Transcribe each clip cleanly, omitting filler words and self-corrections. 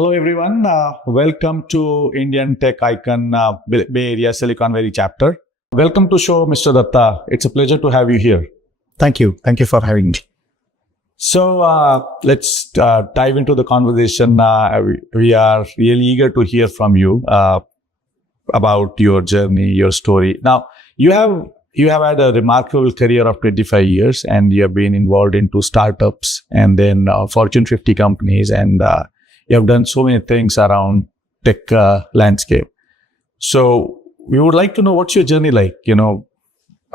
Hello, everyone. Welcome to Indian Tech Icon Bay Area Silicon Valley chapter. Welcome to show, Mr. Datta. It's a pleasure to have you here. Thank you. Thank you for having me. So let's dive into the conversation. We are really eager to hear from you about your journey, your story. Now, you have had a remarkable career of 25 years, and you have been involved into startups and then Fortune 50 companies, and you have done so many things around tech landscape. So we would like to know what's your journey like,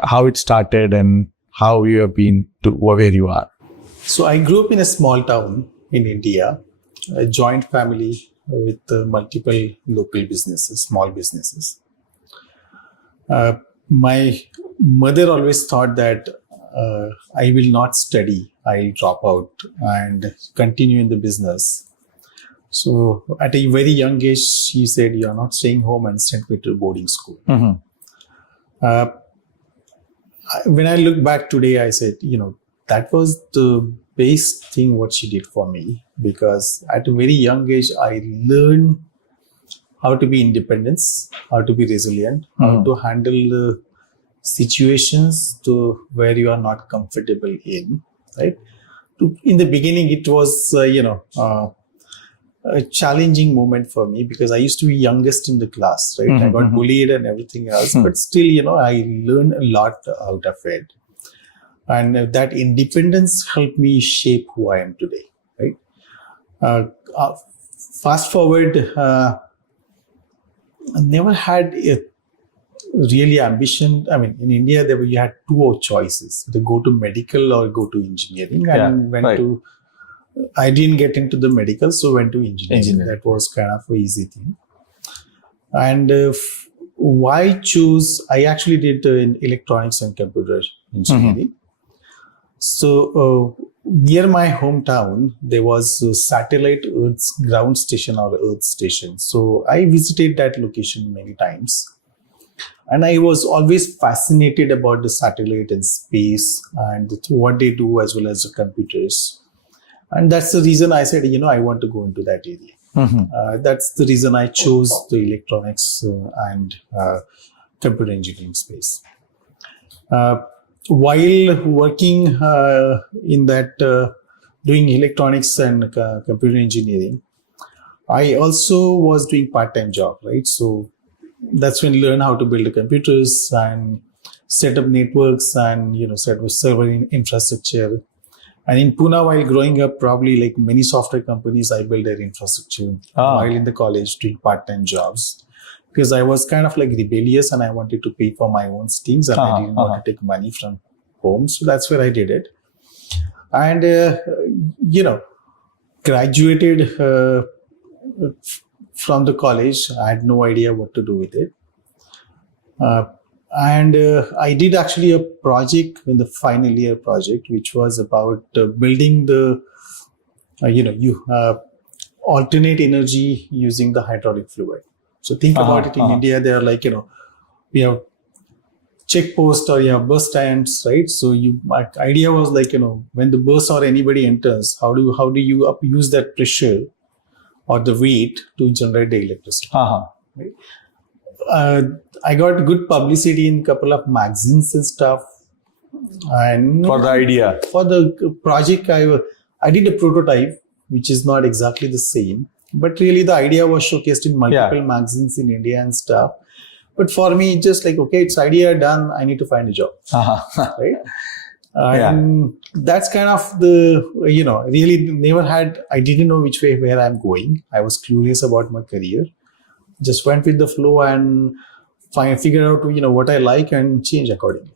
how it started and how you have been to where you are. So I grew up in a small town in India, a joint family with multiple local businesses, small businesses. My mother always thought that I will not study, I'll drop out and continue in the business. So at a very young age, she said, "You're not staying home," and sent me to boarding school. Mm-hmm. When I look back today, I said, that was the best thing what she did for me, because at a very young age, I learned how to be independent, how to be resilient, how to handle the situations to where you are not comfortable in, right? In the beginning, it was, a challenging moment for me, because I used to be youngest in the class, right? I got bullied and everything else, but still, I learned a lot out of it. And that independence helped me shape who I am today, right? Fast forward, I never had a really ambition. I mean, in India, you had two choices: to go to medical or go to engineering. And I didn't get into the medical, so went to engineering. That was kind of an easy thing. And why choose? I actually did in electronics and computer engineering. So near my hometown, there was a satellite Earth's ground station or Earth station. So I visited that location many times. And I was always fascinated about the satellite and space and what they do, as well as the computers. And that's the reason I said, I want to go into that area. That's the reason I chose the electronics and computer engineering space. While working in that, doing electronics and computer engineering, I also was doing part-time job, right? So that's when I learned how to build the computers and set up networks and, set up server infrastructure. And in Pune, while growing up, probably like many software companies, I built their infrastructure while in the college doing part-time jobs, because I was kind of like rebellious and I wanted to pay for my own things, and I didn't want to take money from home. So that's where I did it. And, graduated from the college. I had no idea what to do with it. And I did actually a project in the final year project, which was about building the, alternate energy using the hydraulic fluid. So think about it. In India, they are like, we have checkpost or you have bus stands, right? So my idea was like, when the bus or anybody enters, how do you use that pressure or the weight to generate the electricity? Right? I got good publicity in a couple of magazines and stuff. And for the idea, for the project, I did a prototype, which is not exactly the same, but really the idea was showcased in multiple magazines in India and stuff. But for me, just like, okay, it's idea done. I need to find a job, right? And that's kind of the, really never had. I didn't know where I'm going. I was curious about my career. Just went with the flow and figure out, what I like and change accordingly.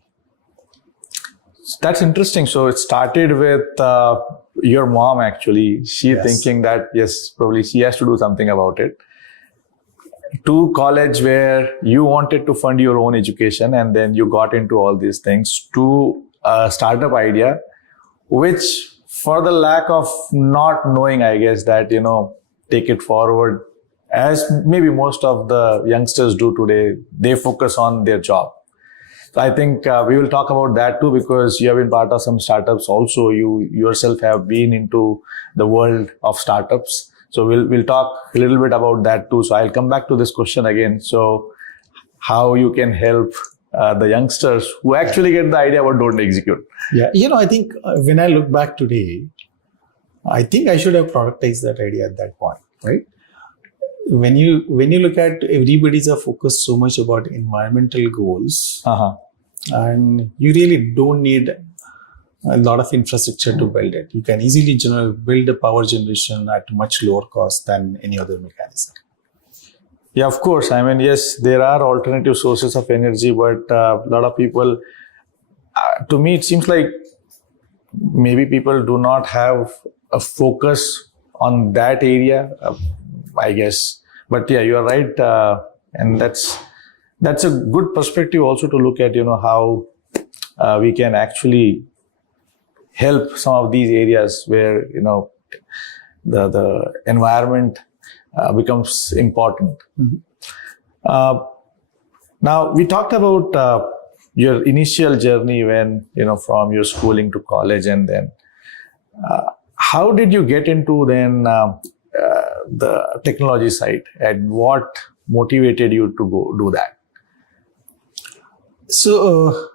That's interesting. So it started with your mom, actually. She thinking that, yes, probably she has to do something about it. To college where you wanted to fund your own education, and then you got into all these things, to a startup idea, which for the lack of not knowing, I guess, that, take it forward, as maybe most of the youngsters do today, they focus on their job. So I think we will talk about that too, because you have been part of some startups also. You yourself have been into the world of startups. So we'll talk a little bit about that too. So I'll come back to this question again. So how you can help the youngsters who actually get the idea but don't execute. Yeah, I think when I look back today, I think I should have productized that idea at that point, right? When you look at everybody's are focused so much about environmental goals, and you really don't need a lot of infrastructure to build it. You can easily build a power generation at much lower cost than any other mechanism. Yeah, of course. I mean, yes, there are alternative sources of energy, but a lot of people, to me, it seems like maybe people do not have a focus on that area, I guess. But yeah, you are right. And that's a good perspective also to look at, how we can actually help some of these areas where, the environment becomes important. Mm-hmm. Now, we talked about your initial journey when, from your schooling to college, and then how did you get into then the technology side, and what motivated you to go do that? So,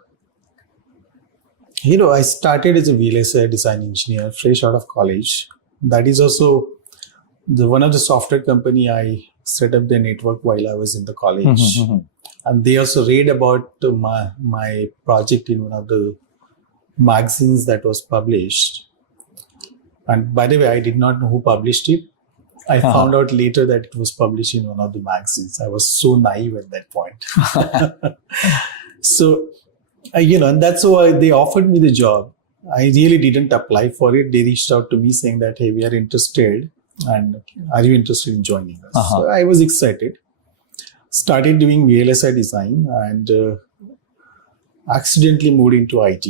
I started as a VLSI design engineer, fresh out of college. That is also one of the software company I set up the network while I was in the college. Mm-hmm. And they also read about my project in one of the magazines that was published. And by the way, I did not know who published it. I found out later that it was published in one of the magazines. I was so naive at that point. So, and that's why they offered me the job. I really didn't apply for it. They reached out to me saying that, hey, we are interested. And are you interested in joining us? So I was excited. Started doing VLSI design and accidentally moved into IT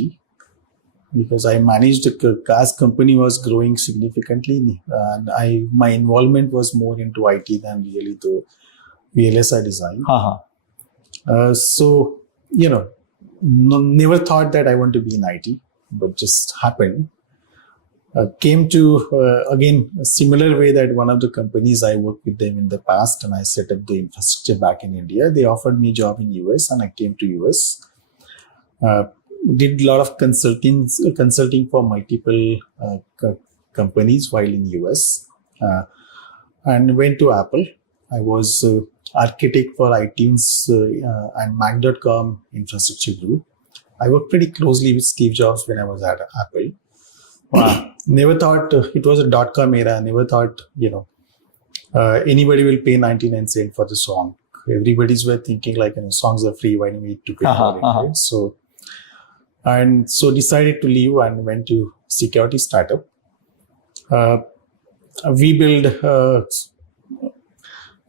because I managed as company was growing significantly, and my involvement was more into IT than really the VLSI design. So, never thought that I want to be in IT, but just happened. Came to, again, a similar way that one of the companies I worked with them in the past, and I set up the infrastructure back in India. They offered me a job in US, and I came to US. Did a lot of consulting for multiple companies while in US, and went to Apple. I was architect for iTunes and Mac.com infrastructure group. I worked pretty closely with Steve Jobs when I was at Apple. Wow. Never thought it was a .com era. Never thought, anybody will pay 99 cents for the song. Everybody's were thinking like, songs are free. Why do we need to pay for it? Right? So decided to leave and went to security startup. We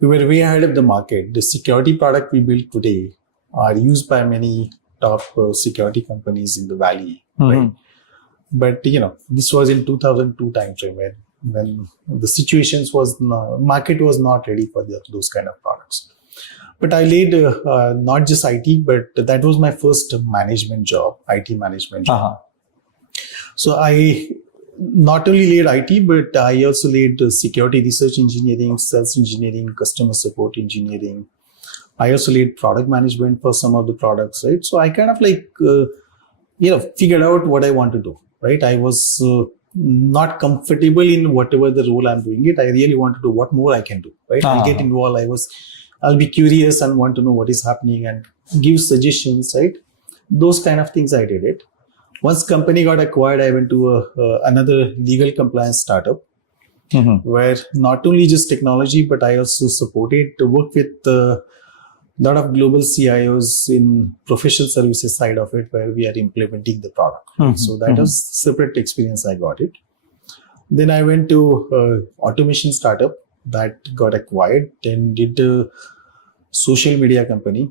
were way ahead of the market. The security product we built today are used by many top security companies in the Valley. Right? But, this was in 2002 timeframe when the market was not ready for those kind of products. But I laid not just IT, but that was my first management job, IT management job. So I not only laid IT, but I also laid security research engineering, sales engineering, customer support engineering. I also laid product management for some of the products, right? So I kind of figured out what I want to do. Right, I was not comfortable in whatever the role I'm doing it. I really want to do what more I can do. Right, I'll get involved. I'll be curious and want to know what is happening and give suggestions. Right, those kind of things I did it. Once company got acquired, I went to another legal compliance startup where not only just technology, but I also supported to work with lot of global CIOs in professional services side of it, where we are implementing the product. So that was separate experience. I got it. Then I went to automation startup that got acquired. Then did a social media company.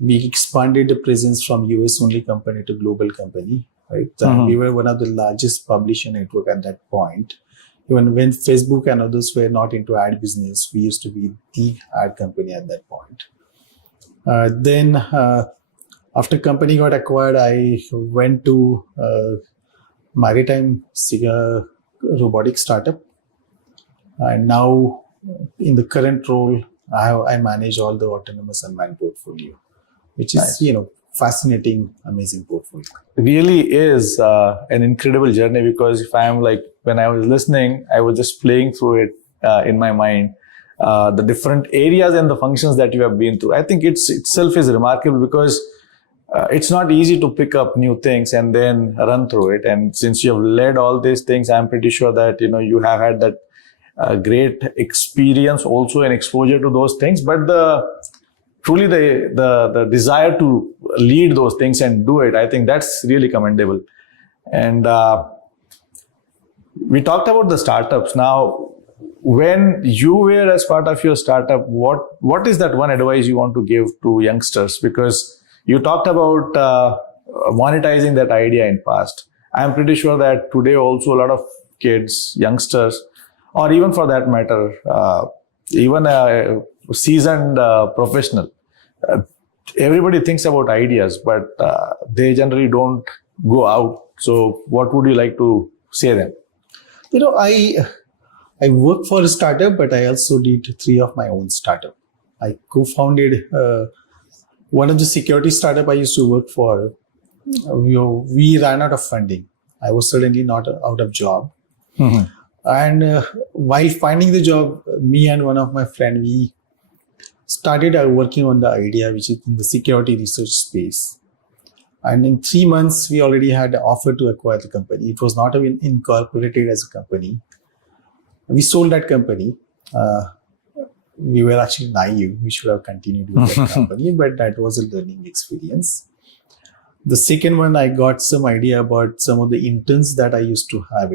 We expanded the presence from US only company to global company. Right, we were one of the largest publisher network at that point. Even when Facebook and others were not into ad business, we used to be the ad company at that point. Then after company got acquired, I went to Maritime robotic startup. And now in the current role, I manage all the autonomous unmanned portfolio, which is, Nice. Fascinating, amazing portfolio. Really is an incredible journey, because if I am like, when I was listening, I was just playing through it in my mind, the different areas and the functions that you have been through. I think itself is remarkable, because it's not easy to pick up new things and then run through it. And since you have led all these things, I'm pretty sure that, you have had that great experience also and exposure to those things. But truly the desire to lead those things and do it, I think that's really commendable. And we talked about the startups. Now, when you were as part of your startup, what is that one advice you want to give to youngsters? Because you talked about monetizing that idea in past. I'm pretty sure that today also a lot of kids, youngsters, or even for that matter, even a seasoned professional, everybody thinks about ideas, but they generally don't go out. So what would you like to say them? I work for a startup, but I also did 3 of my own startup. I co-founded one of the security startup I used to work for. We ran out of funding. I was suddenly not out of job. Mm-hmm. And while finding the job, me and one of my friends, we started working on the idea, which is in the security research space. And in 3 months, we already had an offer to acquire the company. It was not even incorporated as a company. We sold that company. We were actually naive. We should have continued with that company, but that was a learning experience. The second one, I got some idea about some of the interns that I used to have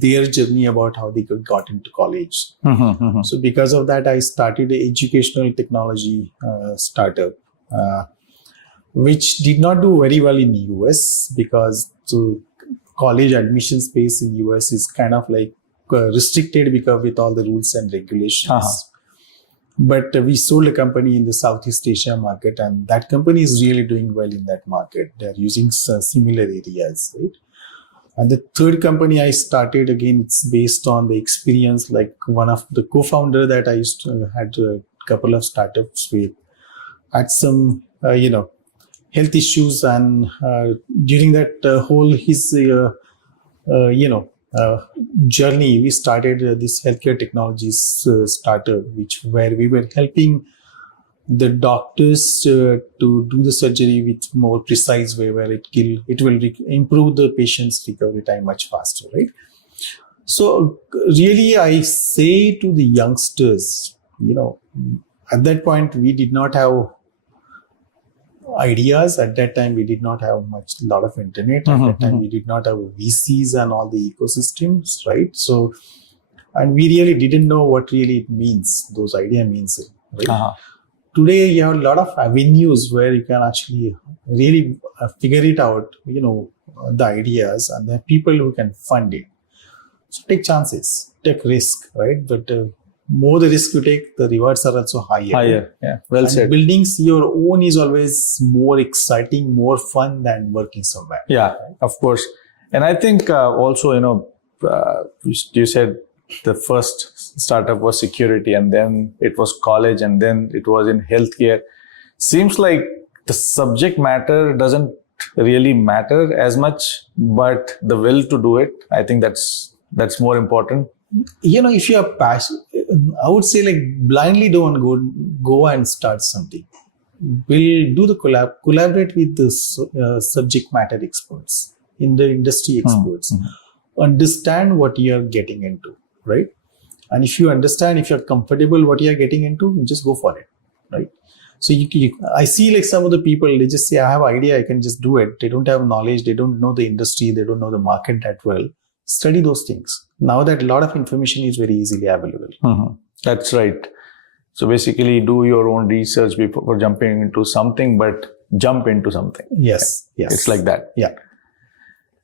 their journey about how they got into college. Mm-hmm. So because of that, I started an educational technology startup, which did not do very well in the US, because the college admission space in the US is kind of like restricted because with all the rules and regulations. Uh-huh. But we sold a company in the Southeast Asia market, and that company is really doing well in that market. They're using similar areas, right? And the third company I started, again, it's based on the experience, like one of the co-founder that I used to had a couple of startups with, had some, health issues. And during that whole his, journey, we started this healthcare technologies startup, where we were helping the doctors to do the surgery with more precise way, where it will improve the patient's recovery time much faster, right? So really, I say to the youngsters, at that point we did not have ideas. At that time, we did not have a lot of internet. At that time, we did not have VCs and all the ecosystems, right? So, and we really didn't know what really it means, those idea means, right? Uh-huh. Today, you have a lot of avenues where you can actually really figure it out, the ideas, and there are people who can fund it. So take chances, take risk, right? But more the risk you take, the rewards are also higher. Yeah. Well said. Building your own is always more exciting, more fun than working somewhere. Yeah, of course. And I think also, you said the first startup was security, and then it was college, and then it was in healthcare. Seems like the subject matter doesn't really matter as much, but the will to do it, I think that's more important. If you are passionate, I would say, like, blindly don't go and start something. We'll do the collaborate with the subject matter experts, in the industry experts. Understand what you are getting into, right? And if you understand, if you're comfortable what you're getting into, just go for it, right? So I see like some of the people, they just say, I have an idea, I can just do it. They don't have knowledge, they don't know the industry, they don't know the market that well. Study those things. Now that a lot of information is very easily available. That's right. So basically do your own research before jumping into something, but jump into something. Yes. It's like that. Yeah.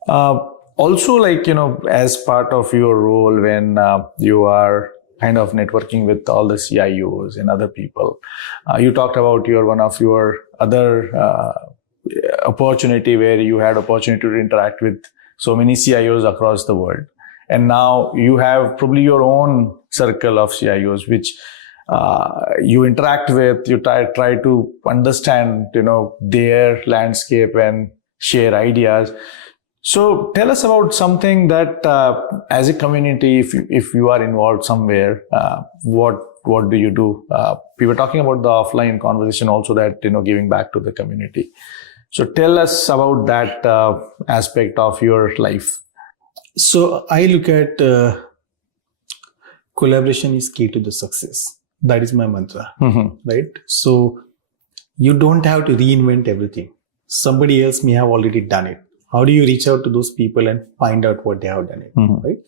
Also, like, as part of your role, when you are kind of networking with all the CIOs and other people, you talked about one of your other opportunity where you had opportunity to interact with so many CIOs across the world. And now you have probably your own circle of CIOs, which you interact with, you try to understand, their landscape and share ideas. So tell us about something that, as a community, if you are involved somewhere, what do you do? We were talking about the offline conversation also, that, giving back to the community. So tell us about that aspect of your life. So I look at collaboration is key to the success. That is my mantra, right? So you don't have to reinvent everything. Somebody else may have already done it. How do you reach out to those people and find out what they have done it, right?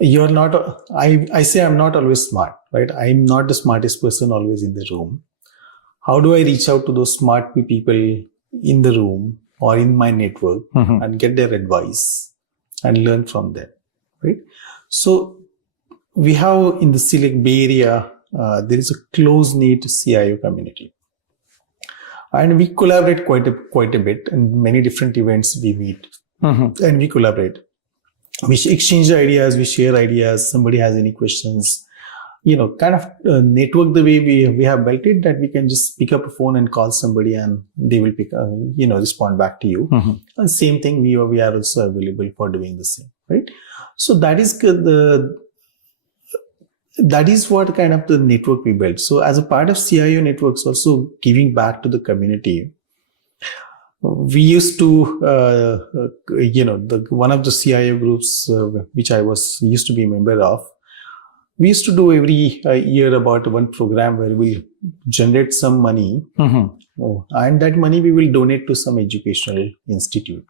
You're not, I say I'm not always smart, right? I'm not the smartest person always in the room. How do I reach out to those smart people in the room or in my network and get their advice and learn from them, right? So we have in the Silicon Bay Area, there is a close-knit CIO community. And we collaborate quite a bit. In many different events we meet and we collaborate. We exchange ideas, we share ideas. Somebody has any questions, kind of network the way we have built it, that we can just pick up a phone and call somebody and they will respond back to you. And same thing, we are also available for doing the same, right? So that is what kind of the network we built. So as a part of CIO networks, also giving back to the community, we used to, one of the CIO groups, which I used to be a member of, we used to do every year about one program where we generate some money, and that money we will donate to some educational institute.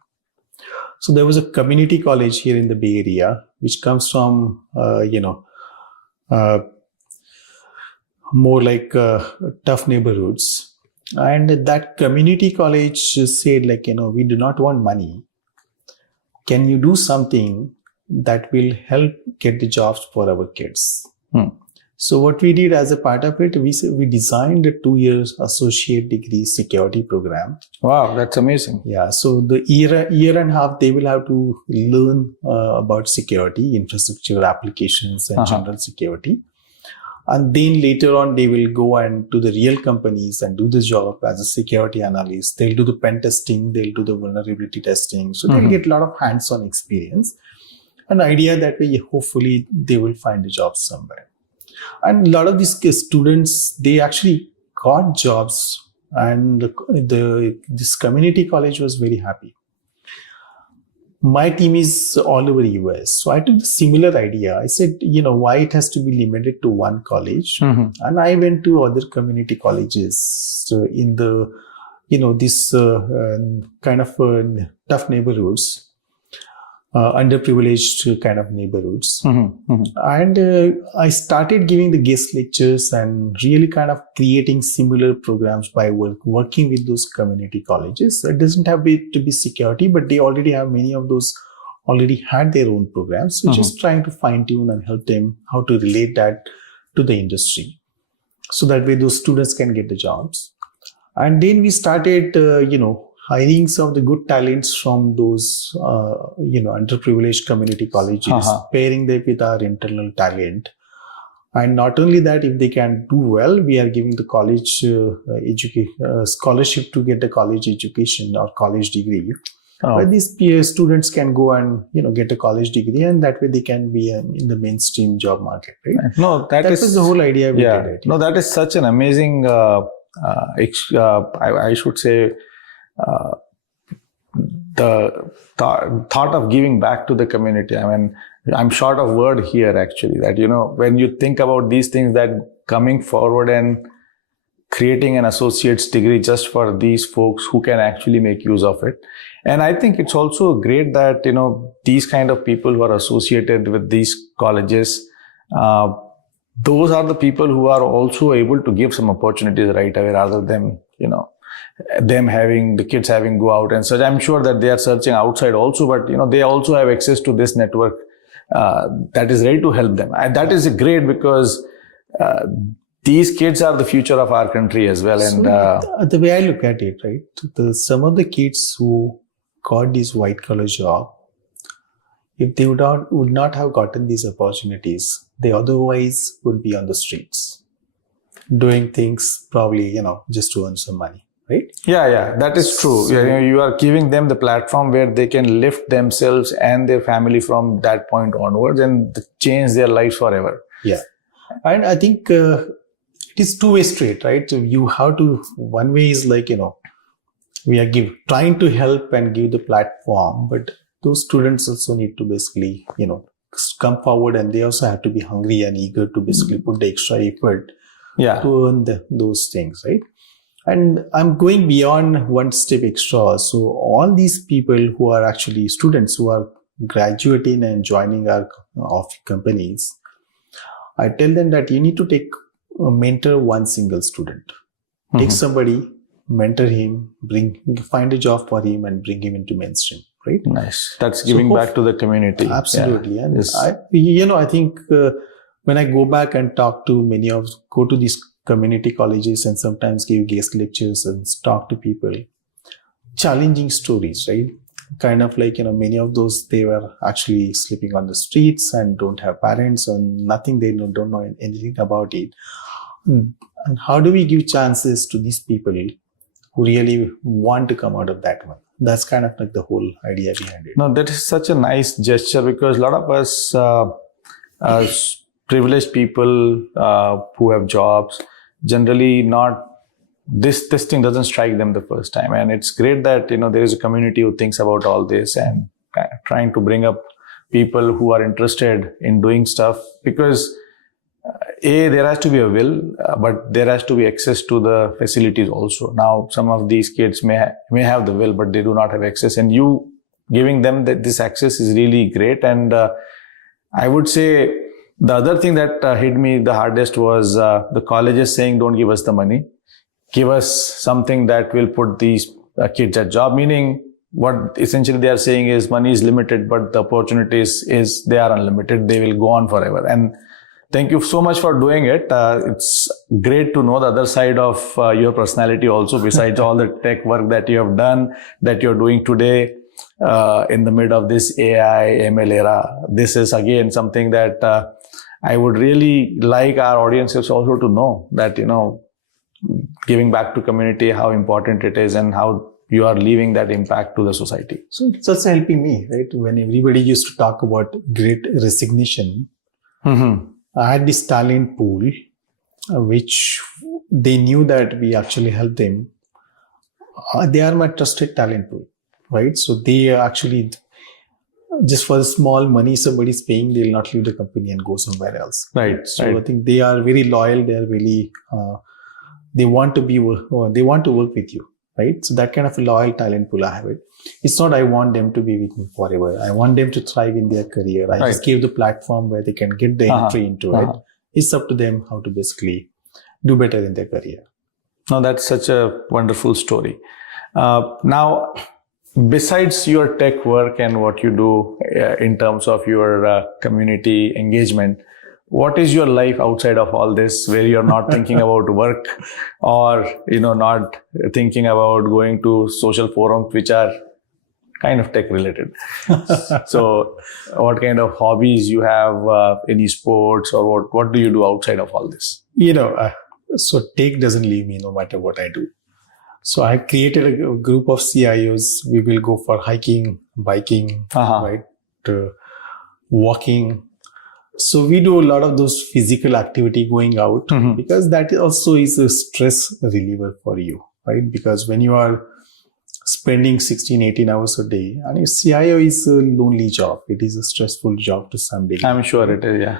So there was a community college here in the Bay Area, which comes from, more like tough neighborhoods. And that community college said, we do not want money. Can you do something that will help get the jobs for our kids? So what we did as a part of it, we designed a 2-year associate degree security program. Wow, that's amazing. Yeah. So the year and a half, they will have to learn about security, infrastructure, applications, and general security. And then later on, they will go and to the real companies and do the job as a security analyst. They'll do the pen testing, they'll do the vulnerability testing. So they'll get a lot of hands-on experience. An idea that way, hopefully, they will find a job somewhere. And a lot of these students, they actually got jobs, and this community college was very happy. My team is all over US. So I took the similar idea. I said, why it has to be limited to one college? And I went to other community colleges in the, this kind of tough neighborhoods, underprivileged kind of neighborhoods. And I started giving the guest lectures and really kind of creating similar programs by working with those community colleges. It doesn't have to be security, but they already have many of those already had their own programs. So just trying to fine tune and help them how to relate that to the industry. So that way those students can get the jobs. And then we started, hiring some of the good talents from those, underprivileged community colleges, pairing them with our internal talent. And not only that, if they can do well, we are giving the college scholarship to get the college education or college degree. But these students can go and get a college degree, and that way they can be in the mainstream job market. Right? No, that is the whole idea. We did it. No, that is such an amazing. I should say. The thought of giving back to the community. I mean, I'm short of word here actually, that, when you think about these things, that coming forward and creating an associate's degree just for these folks who can actually make use of it. And I think it's also great that, these kind of people who are associated with these colleges, those are the people who are also able to give some opportunities right away, rather than, the kids having go out and search. I'm sure that they are searching outside also, but they also have access to this network that is ready to help them. And that is great, because these kids are the future of our country as well. And the way I look at it, right, some of the kids who got this white collar job, if they would not have gotten these opportunities, they otherwise would be on the streets doing things probably, just to earn some money, right? Yeah, that is true. So- You are giving them the platform where they can lift themselves and their family from that point onwards and change their lives forever. Yeah. And I think it is two-way street, right? So you have to, one way is like, we are trying to help and give the platform, but those students also need to basically, come forward, and they also have to be hungry and eager to basically put the extra effort Yeah. to earn those things, right? And I'm going beyond one step extra. So all these people who are actually students who are graduating and joining our companies, I tell them that you need to mentor one single student. Take somebody, mentor him, find a job for him, and bring him into mainstream, right? Nice. That's giving back to the community. Absolutely. Yeah. And Yes. I think when I go back and talk to go to these community colleges and sometimes give guest lectures and talk to people, challenging stories, right? Kind of like, many of those, they were actually sleeping on the streets and don't have parents or nothing. They don't know anything about it. And how do we give chances to these people who really want to come out of that one? That's kind of like the whole idea behind it. No, that is such a nice gesture, because a lot of us as privileged people who have jobs, generally not, this thing doesn't strike them the first time. And it's great that, there is a community who thinks about all this and trying to bring up people who are interested in doing stuff, because there has to be a will, but there has to be access to the facilities also. Now, some of these kids may have the will, but they do not have access, and you giving them this access is really great. And I would say the other thing that hit me the hardest was the colleges saying, don't give us the money, give us something that will put these kids at job. Meaning, what essentially they are saying is money is limited, but the opportunities they are unlimited. They will go on forever. And thank you so much for doing it. It's great to know the other side of your personality also, besides all the tech work that you have done, that you're doing today in the mid of this AI, ML era. This is again something that I would really like our audiences also to know, that, giving back to community, how important it is and how you are leaving that impact to the society. So it's also helping me, right? When everybody used to talk about great resignation, I had this talent pool, which they knew that we actually help them. They are my trusted talent pool, right? So they actually, just for the small money somebody's paying, they'll not leave the company and go somewhere else. Right. So right. I think they are very loyal. They are really, they want to work with you, right? So that kind of a loyal talent pool I have it. It's not I want them to be with me forever. I want them to thrive in their career. I just give the platform where they can get the entry into it. It's up to them how to basically do better in their career. No, that's such a wonderful story. Now, besides your tech work and what you do in terms of your community engagement, what is your life outside of all this, where you're not thinking about work or, not thinking about going to social forums, which are kind of tech related? So what kind of hobbies you have, any sports, or what do you do outside of all this? So tech doesn't leave me no matter what I do. So I created a group of CIOs. We will go for hiking, biking, right? Walking. So we do a lot of those physical activity going out, because that also is a stress reliever for you, right? Because when you are spending 16, 18 hours a day, and a CIO is a lonely job. It is a stressful job to some degree. I'm sure it is, yeah.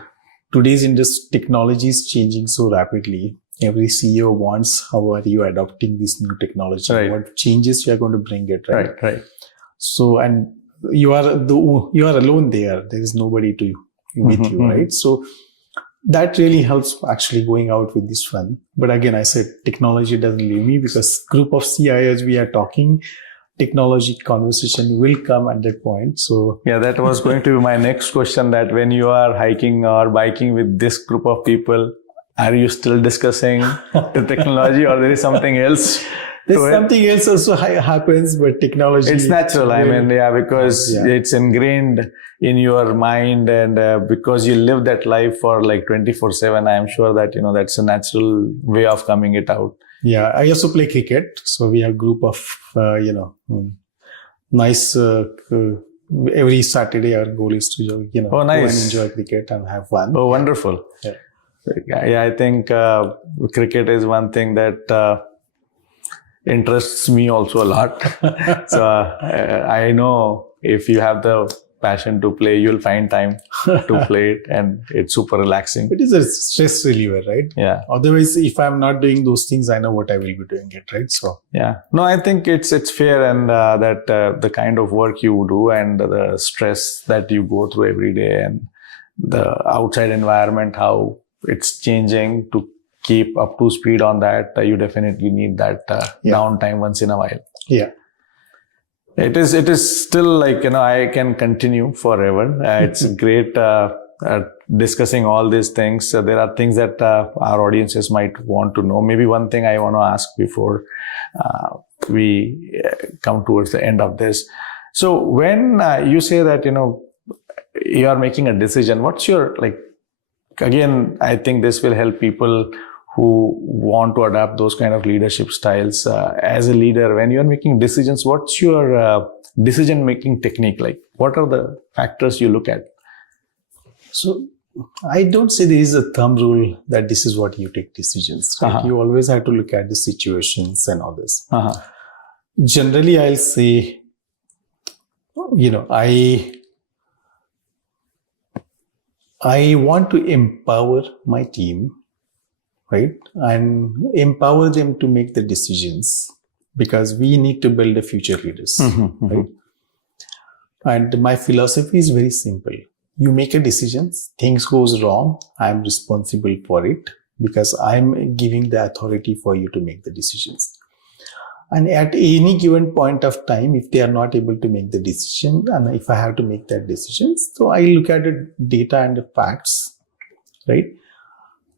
Today's technology is changing so rapidly. Every CEO wants, how are you adopting this new technology? Right. What changes you are going to bring it, right? Right. So, and you are alone there. There is nobody with you, right? So that really helps actually going out with this fun. But again, I said technology doesn't leave me, because group of CIOs we are talking, technology conversation will come at that point. So yeah, that was going to be my next question, that when you are hiking or biking with this group of people, are you still discussing the technology, or there is something else There's something else also happens, but technology. It's natural. I mean, because it's ingrained in your mind, and because you live that life for like 24/7, I'm sure that, that's a natural way of coming it out. Yeah. I also play cricket. So we have a group of, nice, every Saturday our goal is to, Oh, nice. go and enjoy cricket and have fun. Oh, wonderful. Yeah, I think cricket is one thing that interests me also a lot. So I know if you have the passion to play, you'll find time to play it, and it's super relaxing. It is a stress reliever, right? Yeah. Otherwise, if I'm not doing those things, I know what I will be doing it, right? So yeah, no, I think it's fair, and that the kind of work you do and the stress that you go through every day, and the outside environment, how it's changing, to keep up to speed on that, you definitely need that downtime once in a while. Yeah. It is still like, I can continue forever. It's great discussing all these things. There are things that our audiences might want to know. Maybe one thing I want to ask before we come towards the end of this. So when you say that, you are making a decision, what's your, again, I think this will help people who want to adapt those kind of leadership styles. As a leader, when you're making decisions, what's your decision-making technique like? What are the factors you look at? So I don't say there is a thumb rule that this is what you take decisions. Right? You always have to look at the situations and all this. Generally, I'll say, I want to empower my team, right? And empower them to make the decisions, because we need to build the future leaders, right? And my philosophy is very simple. You make a decision, things goes wrong, I'm responsible for it, because I'm giving the authority for you to make the decisions. And at any given point of time, if they are not able to make the decision, and if I have to make that decision, so I look at the data and the facts, right?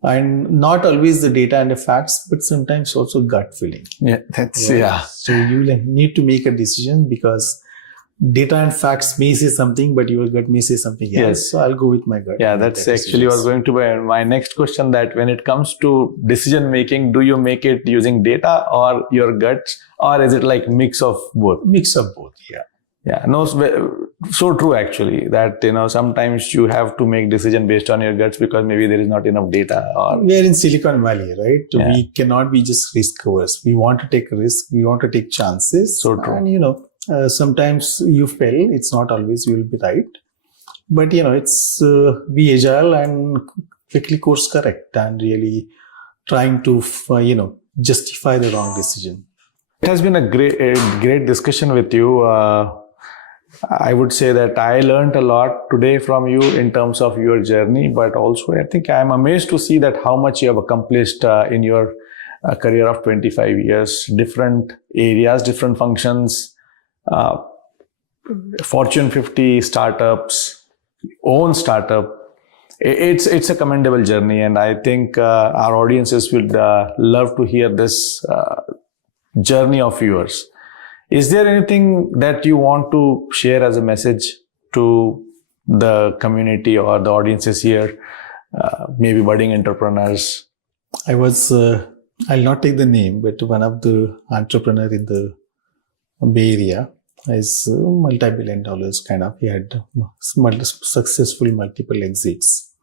And not always the data and the facts, but sometimes also gut feeling. Yeah, yeah. So you need to make a decision, because data and facts may say something, but your gut may say something else. Yes. So I'll go with my gut. Yeah, that's actually was going to be my next question, that when it comes to decision making, do you make it using data or your guts, or is it like mix of both? Mix of both, yeah. Yeah, no, so true actually, that, sometimes you have to make decision based on your guts because maybe there is not enough data. Or we are in Silicon Valley, right? Yeah. We cannot be just risk averse. We want to take risk. We want to take chances. So true. And, sometimes you fail. It's not always you will be right. But, it's be agile and quickly course correct, and really trying to, justify the wrong decision. It has been a great discussion with you. I would say that I learned a lot today from you in terms of your journey, but also I think I'm amazed to see that how much you have accomplished in your career of 25 years, different areas, different functions, Fortune 50 startups, own startup. It's a commendable journey, and I think our audiences would love to hear this journey of yours. Is there anything that you want to share as a message to the community or the audiences here, maybe budding entrepreneurs? I'll not take the name, but one of the entrepreneur in the Bay Area is multi-billion dollars kind of. He had successful multiple exits.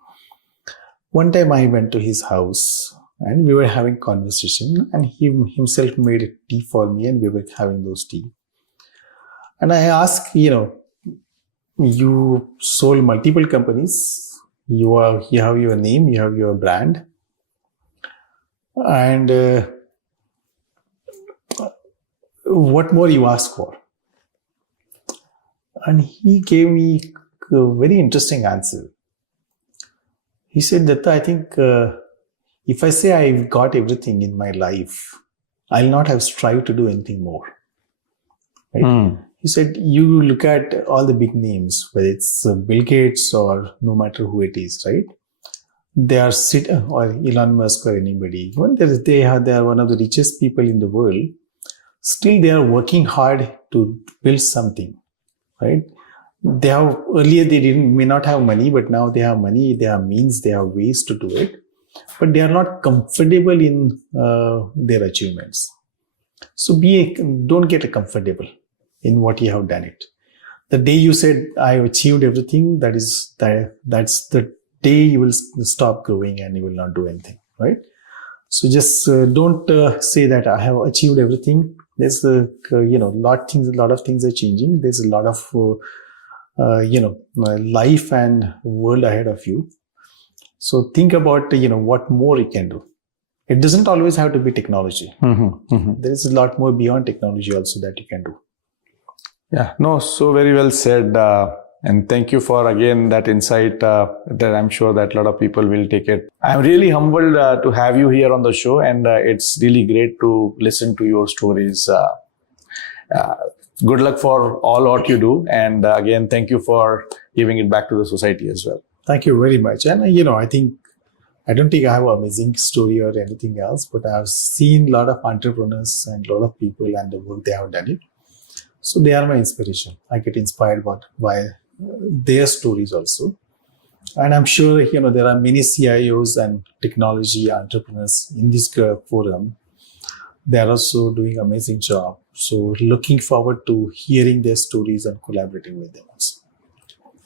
One time I went to his house and we were having conversation, and he himself made a tea for me, and we were having those tea. And I asked, you sold multiple companies. You have your name, you have your brand. And what more you ask for? And he gave me a very interesting answer. He said, Datta, I think if I say I've got everything in my life, I'll not have strived to do anything more. Right? He said, you look at all the big names, whether it's Bill Gates or no matter who it is, right? They are or Elon Musk or anybody. They are one of the richest people in the world. still they are working hard to build something, right? They have earlier they may not have money, but now they have money, they have means, they have ways to do it, but they are not comfortable in their achievements. So don't get comfortable in what you have done it. The day you said I have achieved everything, that's the day you will stop growing and you will not do anything, right? So just don't say that I have achieved everything. There's a lot of things are changing. There's a lot of life and world ahead of you. So think about what more you can do. It doesn't always have to be technology. There is a lot more beyond technology also that you can do. Yeah, no, so very well said. And thank you for, again, that insight that I'm sure that a lot of people will take it. I'm really humbled to have you here on the show, and it's really great to listen to your stories. Good luck for all what you do. And again, thank you for giving it back to the society as well. Thank you very much. And, I don't think I have an amazing story or anything else, but I've seen a lot of entrepreneurs and a lot of people and the work they have done it. So they are my inspiration. I get inspired by their stories also. And I'm sure, there are many CIOs and technology entrepreneurs in this forum. They are also doing amazing job. So looking forward to hearing their stories and collaborating with them also.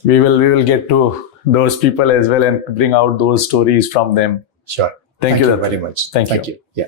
We will get to those people as well and bring out those stories from them. Sure. Thank you very much. Thank you. Yeah.